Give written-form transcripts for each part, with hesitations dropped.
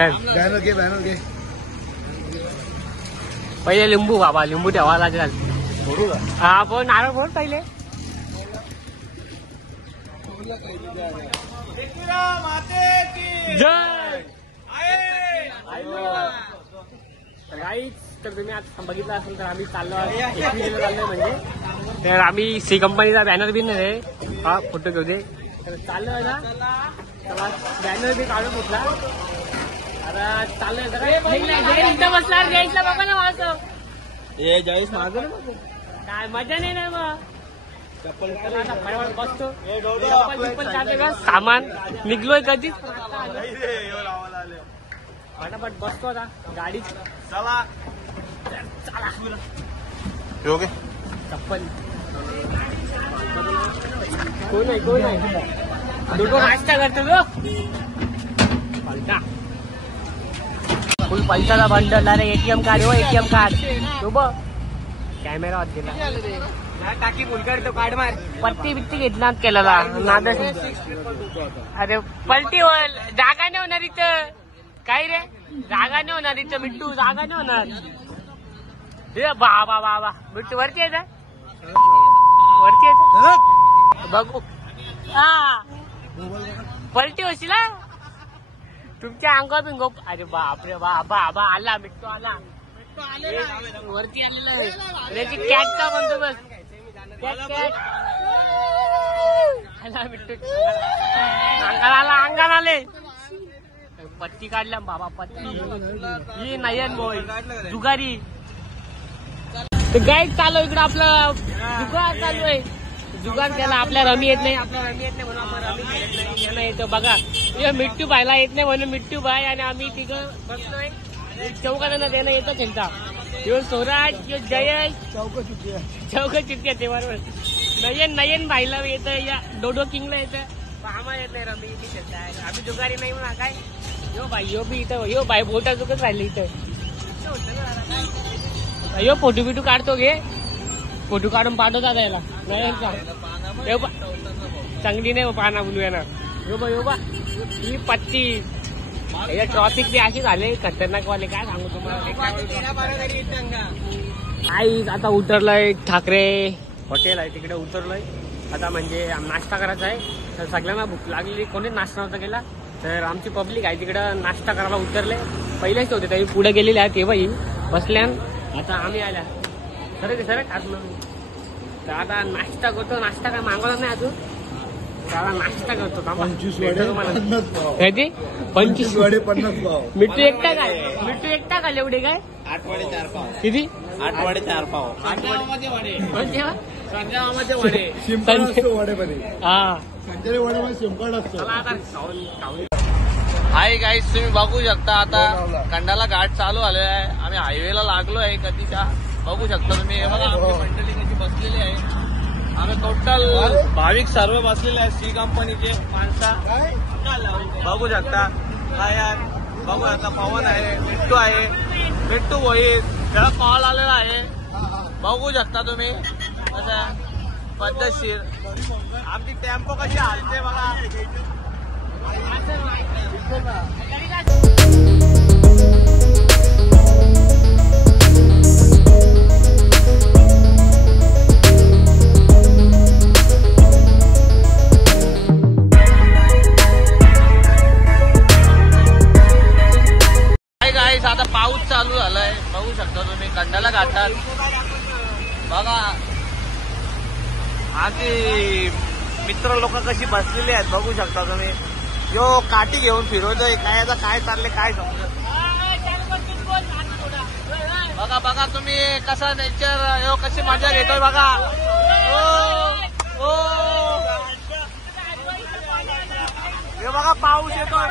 चल बॅनर घे पहिले लिंबू बाबा, लिंबू ठेवा लागेल. हा बोल, नारळ बोल पहिले. जय. तर तुम्ही आता बघितलं असेल तर आम्ही चाललोय म्हणजे तर आम्ही सी कंपनीचा बॅनर बिन आहे. हा फोटो घेऊ दे. तर चाललोय ना, बॅनर बी काढून घेतला. आता चाललोय बसला जयेशला बघा ना माझं. हे जयेश मागं काय मजा नाही ना मग. बसतो सामान निघलोय कधीच फटाफट बसतो आता गाडीत. चला चप्पल कोण आहे दुटो नाश्ता करतो तो पलटा फुल पैशाचा बंडल. अरे एटीएम कार्ड हो, एटीएम कार्ड तो बघ कॅमेरा हात गेला टाकी फुल करतो. कार्ड मार. पत्ती बित्ती घेतला केलेला नाद. अरे पलटी होईल, जागा नाही होणार इथं. काय रे जागा नाही होणार इथं मिट्टू, जागा नाही होणार. बाबा मिट्टू वरती येत वरती येत बघू. हा पलटी होशील तुमच्या अंगावर बिंगो. अरे बापरे बाबा आला मिट्टू आला वरती आलेला आहे. त्याची कॅटचा बंदोबस्त. आला मिट्टू अंगाला आले. पत्ती काढल्या बाबा पत्ती. ही नयन बोय जुगारी. गाईड चालू इकडं आपलं जुगार चालू आहे. जुगार त्याला आपल्या रमी येत नाही, म्हणून आपण रमी खेळत नाही. यांना येतो बघा. मिट्टू बायला येत नाही म्हणून मिट्टू बाय आणि आम्ही तिघं बसलोय. चौघांना देणं येतं खेळता. यो स्वराज, यो जयेश चौघ चिठ्ठी ते बरोबर. नयन बाईला येतं, या डोडो किंगला येतं. आम्हाला येत नाही रमी खेळताय. आम्ही जुगारी नाही म्हणा काय. यो बी इथं यो बाई बोटा चुकत राहिली इथं. यो फोटो बिटू काढतो घे. फोटो काढून पाठवतात याला नाही का. चांगली नाही पाना बोलूया ना. यो बा ही पत्ती. याच्या ट्रॉफिक बी अशी झाले खतरनाक वाले. काय सांगू तुम्हाला. आई आता उतरलंय ठाकरे हॉटेल आहे तिकडे उतरलोय आता. म्हणजे नाश्ता करायचा आहे. तर सगळ्यांना भूक लागली, कोणीच नाश्ता नव्हता केला. तर आमची पब्लिक आहे तिकडं नाश्ता करायला उतरले. पहिलेच होते तरी पुढे गेलेले आहे तेव्हाही बसल्या. आता आम्ही आल्या सर खात. तर आता नाश्ता करतो. नाश्ता काय मागवला नाही अजून. त्याला नाश्ता करतो. 25 वडे 50 पाव. कधी 25 वडे 50 पाव. मिट्टू एकटा काय एवढे काय 8 वडे 4 पाव. किती 8 वडे 4 पाव. संजय वडे सिंपल असतो वडे मध्ये. हा संजय वडे मध्ये सिंपल असतो. हाय गाईस, तुम्ही बघू शकता आता खंडाला घाट चालू आलेला आहे. आम्ही हायवेला लागलो आहे कधीच्या. बघू शकता तुम्ही. हे बघा आमची मंडळी कशी बसलेली आहे. आम्ही टोटल भाविक सर्व बसलेले आहे. सी कंपनीचे माणसं बघू शकता. काय यार बघू शकता. पवन आहे, मिट्टू आहे, मिट्टू होईल त्याला कॉल आलेला आहे. बघू शकता तुम्ही असं पद्धतशीर. आमची टेम्पो कशी हालते बघा. आता पाऊस चालू झालाय. बघू शकता तुम्ही खंडाला घाटात बघा. आमची मित्र लोक कशी बसलेली आहेत बघू शकता तुम्ही. यो काठी घेऊन फिरवतोय. काय आता काय चाललंय काय समजत. बघा तुम्ही कसा नेचर यो कशी मजा घेतोय बघा. हे बघा पाऊस येतोय.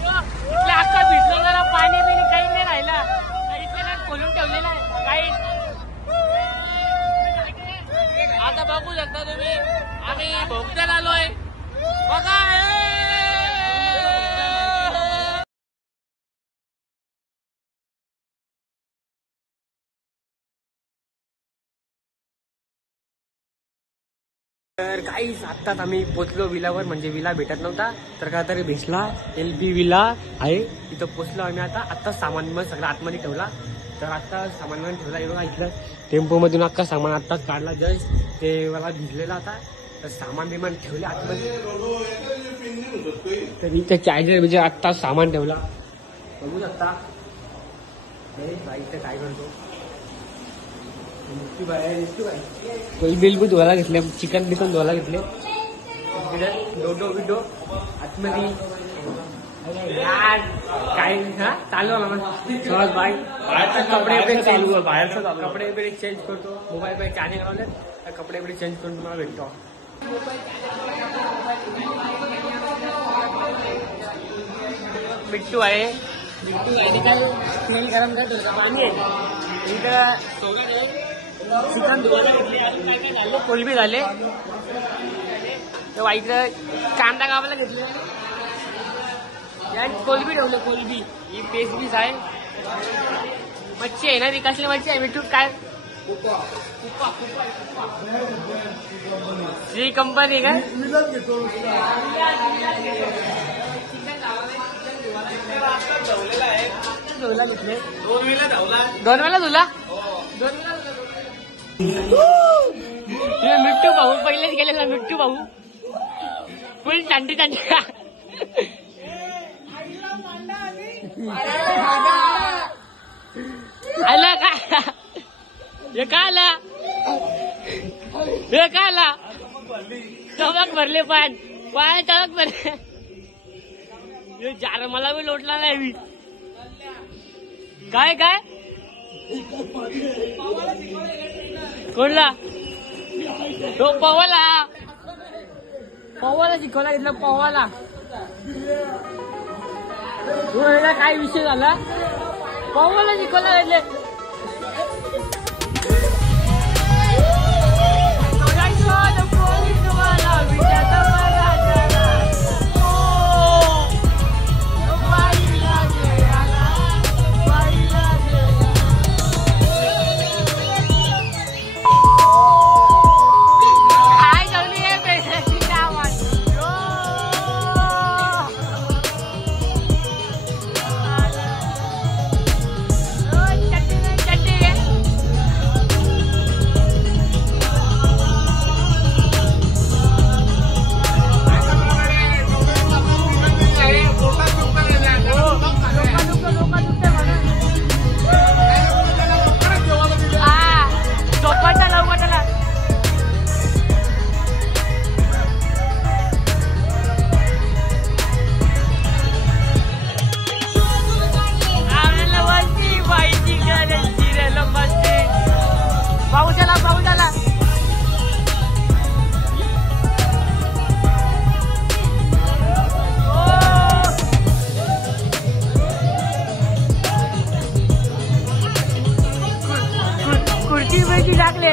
बघा अख्खा भिजलो जरा. पाणी बिणी काही नाही राहिला. खोलून ठेवलेला आहे काही. आता बघू शकता तुम्ही आम्ही भोगद्याला आलोय बघा. तर काहीच आत्ताच आम्ही पोचलो विलावर, म्हणजे विला भेटत नव्हता तर का तरी भेटला. LB विला आहे तिथं पोचलो आम्ही. आता सामान मग सगळं आतमध्ये ठेवला. तर आता सामान ठेवला. एवढा इथलं टेम्पो मधून अख्खा सामान आत्ताच काढला जस्ट. ते मला भिजलेला आता. तर सामान बिमान ठेवले आतमध्ये. तर इथे चार्जर बिजर आत्ता सामान ठेवला. बघू शकता इथं काय करतो. कोई बिल बी धुवायला घेतले, चिकन बिकन धुवायला घेतले. डोडो बिडो आतमध्ये काय हा चालू आहे ना सहज बाय. बाहेरचे कपडे बिपडे चालू आहे. बाहेरचं कपडे बिपडे चेंज करतो. मोबाईल मध्ये चार्जिंग लावले तर कपडे बिपडे चेंज करून तुम्हाला भेटतो. मिट्टू आहे. मिट्टू आहे काय तेल गरम करतो. पाणी आहे इथं. सोगड आहे. चिकन धुवायला घेतले. अजून काय काय झाले कोलबी झाले. तेव्हा इकडं कांदा गावाला घेतले. कोलबी ठेवले. कोलबी ही पेस्ट बीस आहे. मच्छी आहे ना ती. कसली मच्छी आहे मिठू काय श्री कंपनी काय धुवला घेतले. 2 वेळा धुला. 2 वेळा धुला. मिट्टू भाऊ पहिलेच गेलेला. मिट्टू भाऊ फुल थंडी थंडी. आला का हे काय आला. हे काय आला. चमक भरले पाय पाय चमक भरले. हे जार मला बी लोटला नाही मी. काय काय कोणला तो पवाला. पवाला शिकवला घेतला. पवाला काय विषय झाला. पवाला शिकवला घेतले. टाकले.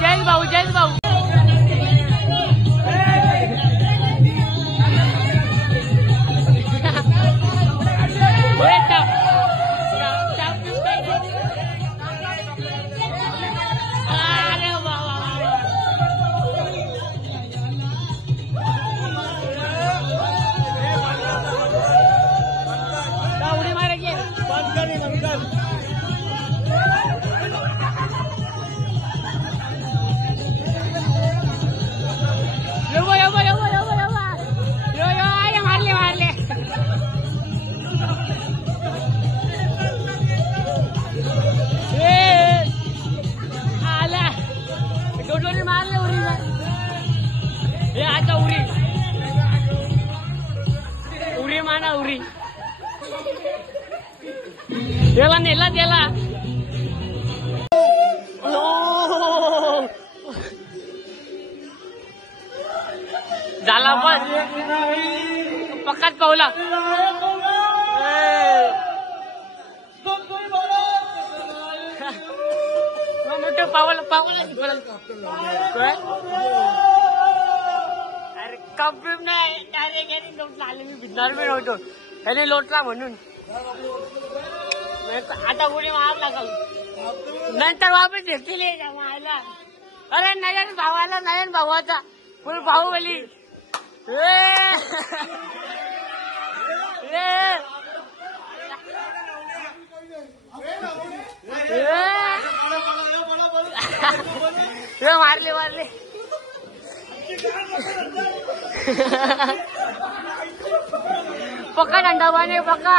जैन भाऊ जैन भाऊ उरी त्याला नेला त्याला. झाला पण पक्काच पावला. मोठं पावला पावला. अरे कप नाही डायरेक्ट लोटला. आले मी भिजणार बी नव्हतो त्याने लोटला म्हणून. आता कोणी मार लागल नंतर वापस घेतली मायला. अरे नयन भावाला नयन भावाचा फुल बाहुबली. मारले मारले. पक्का डंडा बाने पक्का.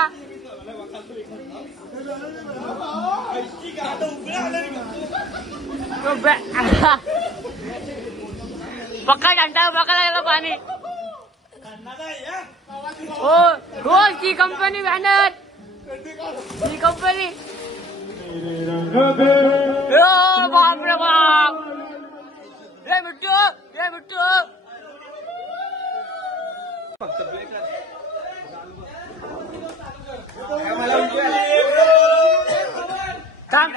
पक्का डंडा पक्का लागला पाणी. हो हो ती कंपनी बॅनर ही कंपनी. बाप रे बाप. रे बिट्टू रे बिट्टू. थांब.